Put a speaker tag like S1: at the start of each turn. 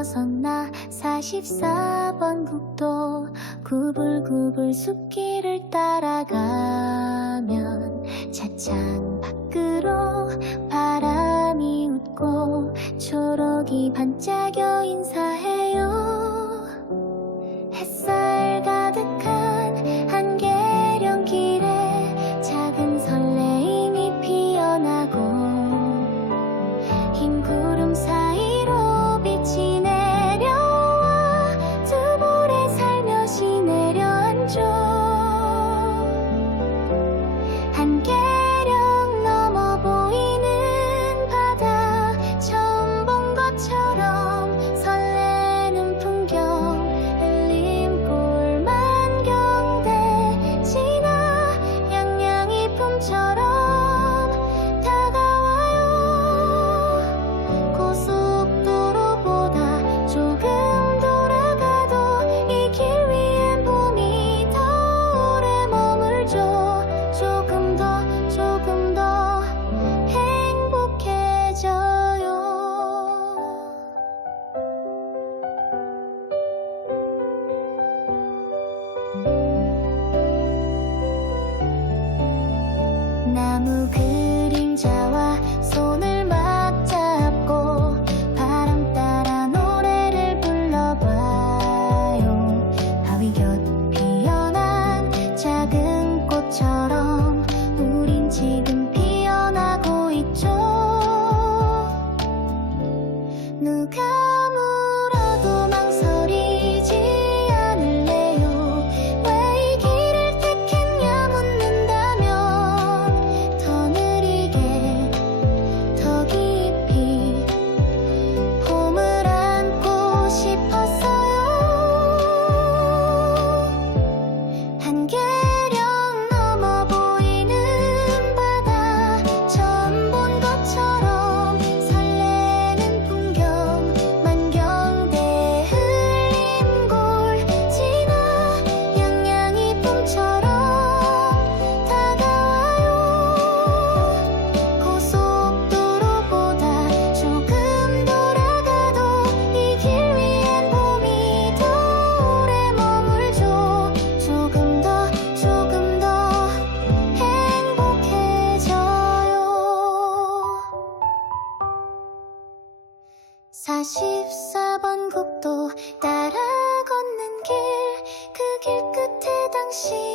S1: 벗어나 44번 국도 구불구불 숲길을 따라가면 차창 밖으로 바람이 웃고 초록이 반짝여 인사해요 햇살 가득한 한계령 길에 작은 설레임이 피어나고 흰 구. 你看。 44번 국도 따라 걷는 길 그길 그 끝에 당신